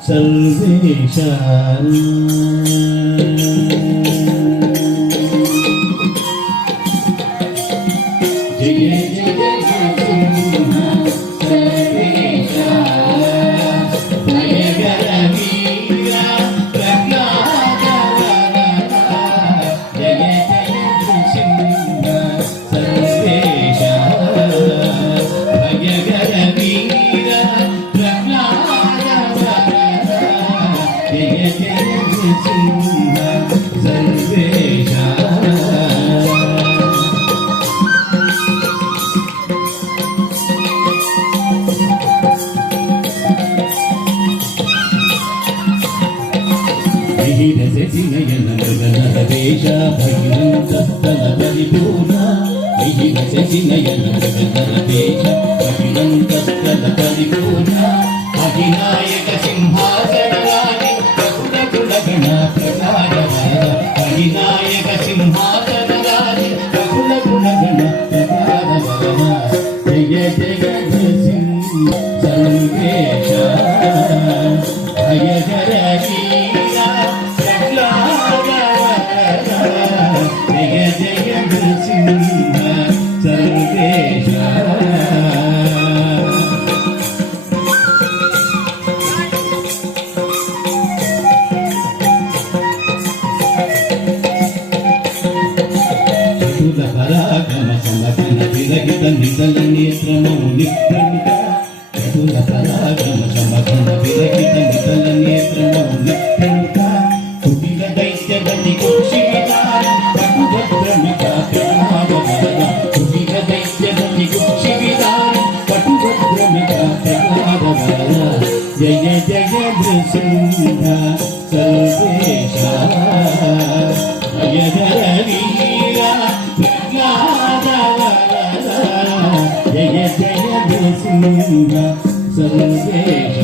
सर्वेशा నరవేష భగినంతస్తల పరిపూర్ణ నయన నరవేష భగినంతస్తల పరిపూర్ణ అధినాయక సింహాసనరాజి రఘుల గణ ప్రసాద అధినాయక సింహాసనరాజి రఘుల గణ ప్రసాద జయ జయ సింహ సర్వేష జయ జయ నిదల నేత్రమౌని ప్రముఖ చతుల పరాగమ సమఘన విరహిత నిదల నేత్రమౌని ప్రముఖ కుటిల దైత్యవతి కుక్షివిదార పటుభద్రమిక ప్రమాదవరద కుటిల దైత్యవతి కుక్షివిదార పటుభద్రమిక ప్రమాదవరద జయ జయ నృసింహ సర్వేశ జయ జయ వీర జయ జయ నృసింహ సర్వేశ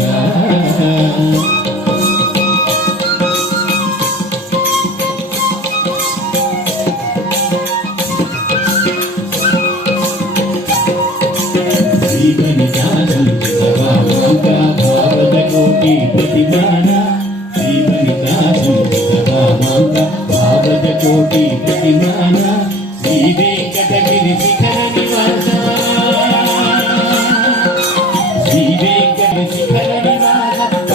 భావదకోటి ప్రతిమాన భావదకోటి ప్రతిమాన శ్రీ వెంకటగిరి శిఖర నివాస శ్రీ వెంకట శిఖర నివాస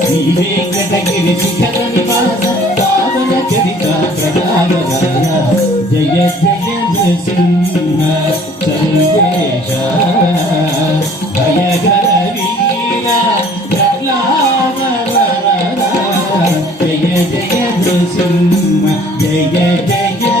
శ్రీ వెంకటగిరి శిఖర నివాస పావన చరిత ప్రకారవార జయ జయ నృసింహ సర్వేశ భయగర వీర ప్రహ్లాద వరద జయ జయ నృసింహ జయ జయ